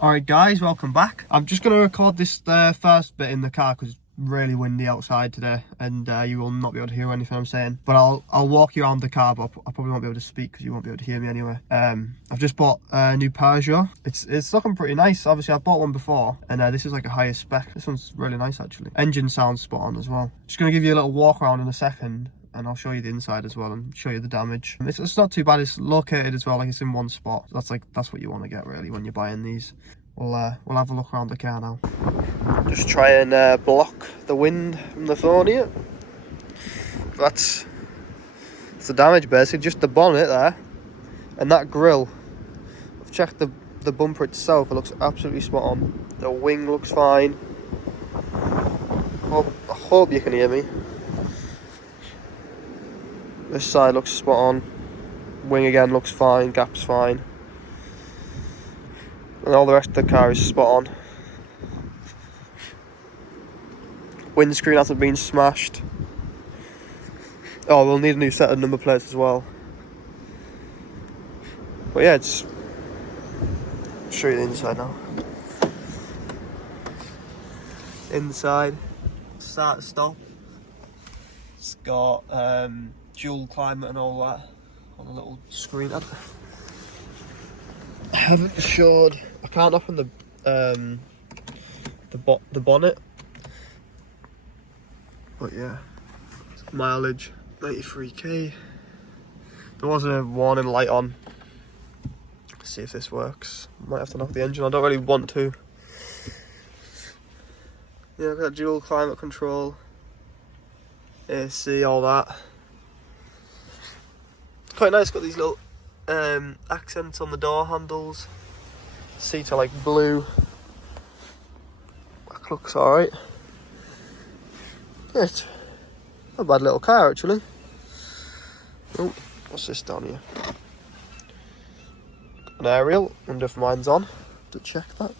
Alright guys, welcome back. I'm just going to record this first bit in the car because it's really windy outside today and you will not be able to hear anything I'm saying. But I'll walk you around the car, but I probably won't be able to speak because you won't be able to hear me anyway. I've just bought a new Peugeot. It's looking pretty nice. Obviously I've bought one before and this is like a higher spec. This one's really nice actually. Engine sounds spot on as well. Just going to give you a little walk around in a second. And I'll show you the inside as well and show you the damage. It's not too bad. It's located as well, like it's in one spot. That's what you want to get really when you're buying these. We'll have a look around the car now. Just try and block the wind from the phone here. That's the damage basically, just the bonnet there and that grille. I've checked the bumper itself, it looks absolutely spot on. The wing looks fine. I hope you can hear me. This side looks spot on. Wing again looks fine, gap's fine. And all the rest of the car is spot on. Windscreen hasn't been smashed. Oh, we'll need a new set of number plates as well. But yeah, I'll show you the inside now. Inside, start, stop. It's got dual climate and all that on a little screen. I haven't showed. I can't open the bonnet, but yeah, mileage 93k. There was a warning light on. Let's see if this works. Might have to knock the engine. I don't really want to. Yeah, I've got dual climate control, AC, all that. It's quite nice. Got these little accents on the door handles. Seats are like blue. Back looks alright. Yeah, it's not a bad little car actually. Oh, what's this down here? An aerial. Wonder if mine's on. To check that.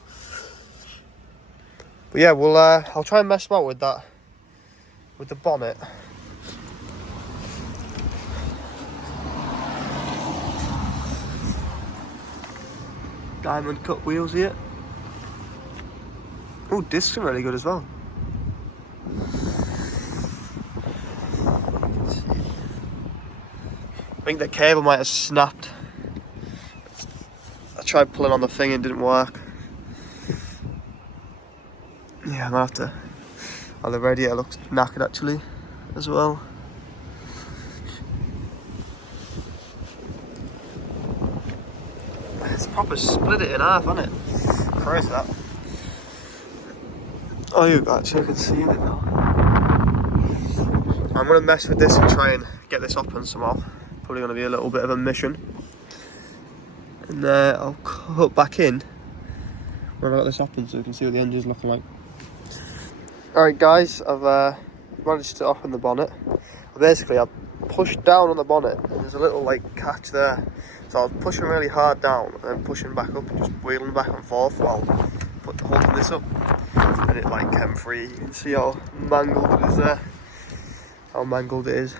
But yeah, I'll try and mess about with that, with the bonnet. Diamond cut wheels here. Oh, discs are really good as well. I think the cable might have snapped. I tried pulling on the thing and it didn't work. Yeah, I'm gonna have to. Oh, the radiator looks knackered actually, as well. It's proper split it in half, isn't it? Crazy that. Oh, you actually can see it now. I'm gonna mess with this and try and get this open somehow. Probably gonna be a little bit of a mission. And I'll cut back in when I got this open so we can see what the engine's looking like. Alright guys, I've managed to open the bonnet. Basically, I pushed down on the bonnet and there's a little like catch there. So I was pushing really hard down and then pushing back up and just wheeling back and forth while holding this up. And it like came free. You can see how mangled it is there. How mangled it is.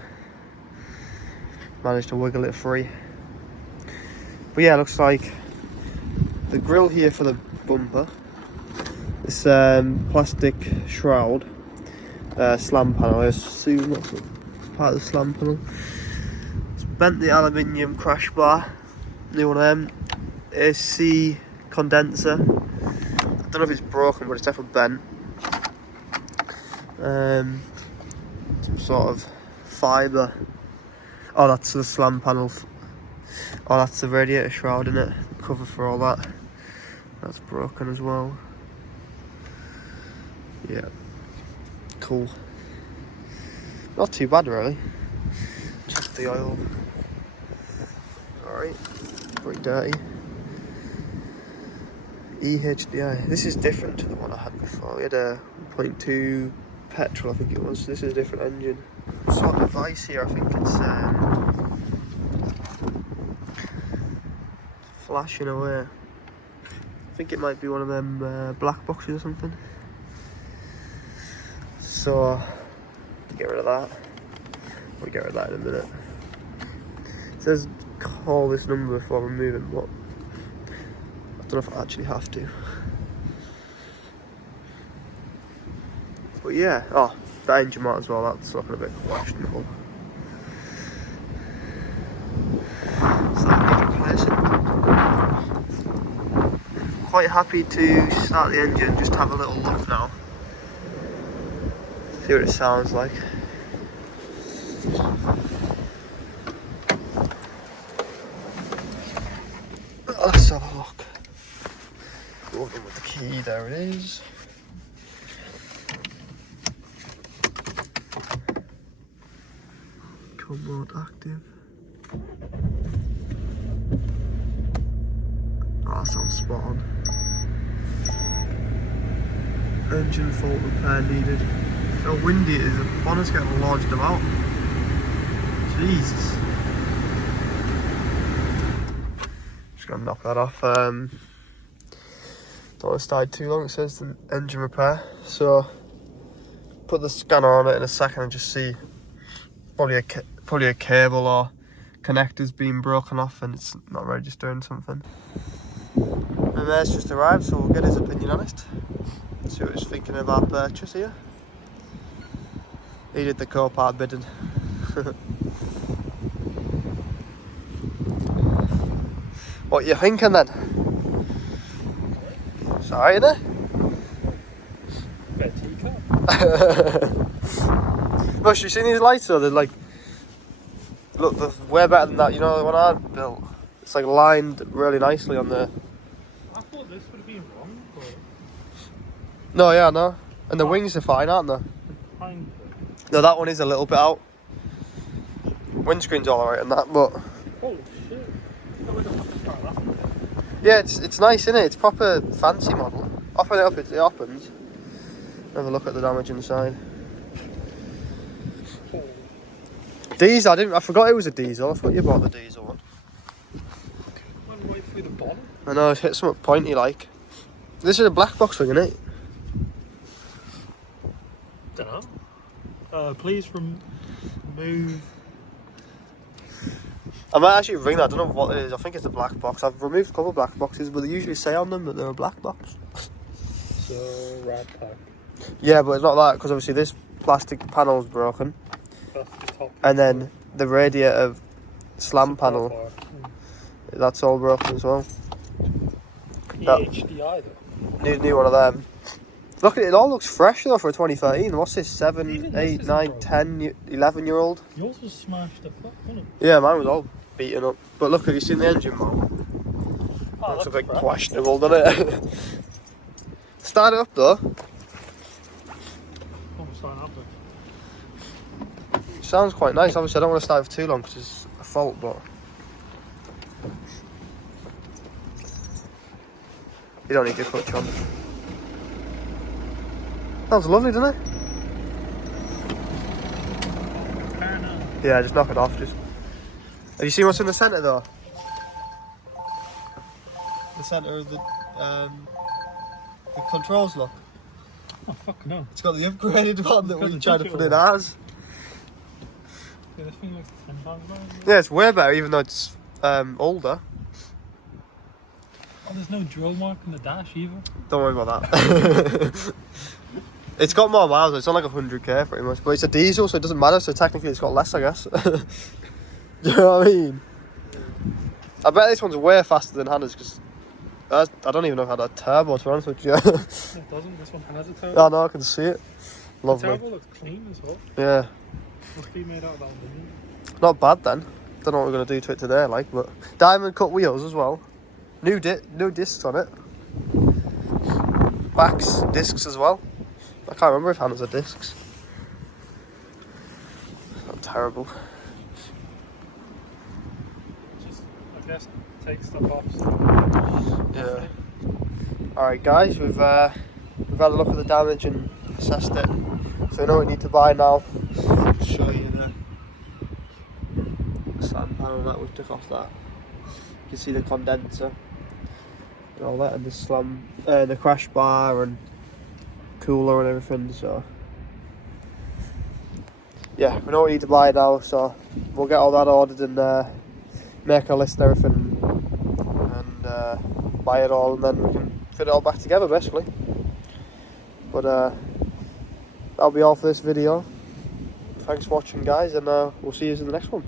Managed to wiggle it free. But yeah, it looks like the grille here for the bumper. This plastic shroud, slam panel, I assume that's part of the slam panel. It's bent the aluminium crash bar, new one of them. AC condenser, I don't know if it's broken but it's definitely bent. Some sort of fibre. Oh, that's the slam panel. Oh, that's the radiator shroud in it, cover for all that. That's broken as well. Yeah, cool. Not too bad really. Check the oil. Alright, pretty dirty. EHDI. This is different to the one I had before. We had a 1.2 petrol, I think it was. This is a different engine. So the device here, I think it's flashing away. I think it might be one of them black boxes or something. So, get rid of that. We'll get rid of that in a minute. It says call this number before removing, but I Don't know if I actually have to. But yeah, oh, the engine mount as well, that's looking a bit questionable. So that needs replacing. Quite happy to start the engine, just have a little look now. See what it sounds like. Let's have a look. Going in with the key, there it is. Copart active. Oh, that sounds spot on. Engine fault repair needed. How windy it is, the bonnet's getting lodged about. Jesus. Just gonna knock that off. Don't want to start too long, it says the engine repair. So, put the scanner on it in a second and just see probably a cable or connector's been broken off and it's not registering something. And there's just arrived, so we'll get his opinion on it. See what he's thinking of our purchase here. He did the Copart bidding. What you thinking then? Sorry, innit? Bit teacup. Gosh, you seen these lights though? They're like, look, they're way better than that. You know, the one I built, it's like lined really nicely on there. I thought this would have been wrong, but... No, yeah, no. And the wings are fine, aren't they? Fine. No, that one is a little bit out. Windscreen's alright and that, but... Oh, shit. Yeah, it's nice, isn't it? It's proper fancy model. Open it up, it opens. Have a look at the damage inside. Diesel, I forgot it was a diesel. I thought you bought the diesel one. Went right through the bottom. I know, it hit something pointy like. This is a black box thing, isn't it? Dunno. Please remove. I might actually ring that, I don't know what it is. I think it's a black box. I've removed a couple of black boxes, but they usually say on them that they're a black box. So, red pack. Yeah, but it's not that, because obviously this plastic panel's broken. That's the top. And then the radiator slam panel, that's all broken as well. HDI though. Need a new one of them. Look at it, it all looks fresh though for a 2013. What's this, 7, Even 8, this 9, isn't 10, 11 year old? Yours was smashed the fuck, wasn't it? Yeah, mine was all beaten up. But look, have you seen the engine mount? Oh, Looks a bit fresh. questionable, doesn't it? Start it up though. Oh, we're starting up there. Sounds quite nice. Obviously I don't want to start it for too long because it's a fault, but... You don't need your clutch on. Sounds lovely, doesn't it? Fair enough. Yeah, just knock it off. Just. Have you seen what's in the centre though? The centre of the controls lock. Oh, fuck no. It's got the upgraded one that It's got we the tried to put in digital ours. Yeah, this thing looks 10 times better. Yeah, it's way better even though it's older. Oh, there's no drill mark in the dash either. Don't worry about that. It's got more miles, it's on like 100k pretty much, but it's a diesel so it doesn't matter, so technically it's got less I guess. Do you know what I mean? I bet this one's way faster than Hannah's because I don't even know if I had a turbo to be honest with you. It doesn't, this one has a turbo. Oh no, I can see it. Lovely. The turbo looks clean as well. Yeah. Must be made out of aluminium. Not bad then. Don't know what we're going to do to it today like, but diamond cut wheels as well. New discs on it. Backs, discs as well. I can't remember if Hannah's are discs. Not terrible. Just, I guess, take stuff off. So. Yeah. Alright guys, we've had a look at the damage and assessed it. So we know what we need to buy now. I'll show you the sand panel that we took off that. You can see the condenser and all that, and the the crash bar and cooler and everything, so yeah, we know what we need to buy now, so we'll get all that ordered and make a list and everything, and buy it all, and then we can fit it all back together basically. But that'll be all for this video. Thanks for watching, guys, and we'll see you in the next one.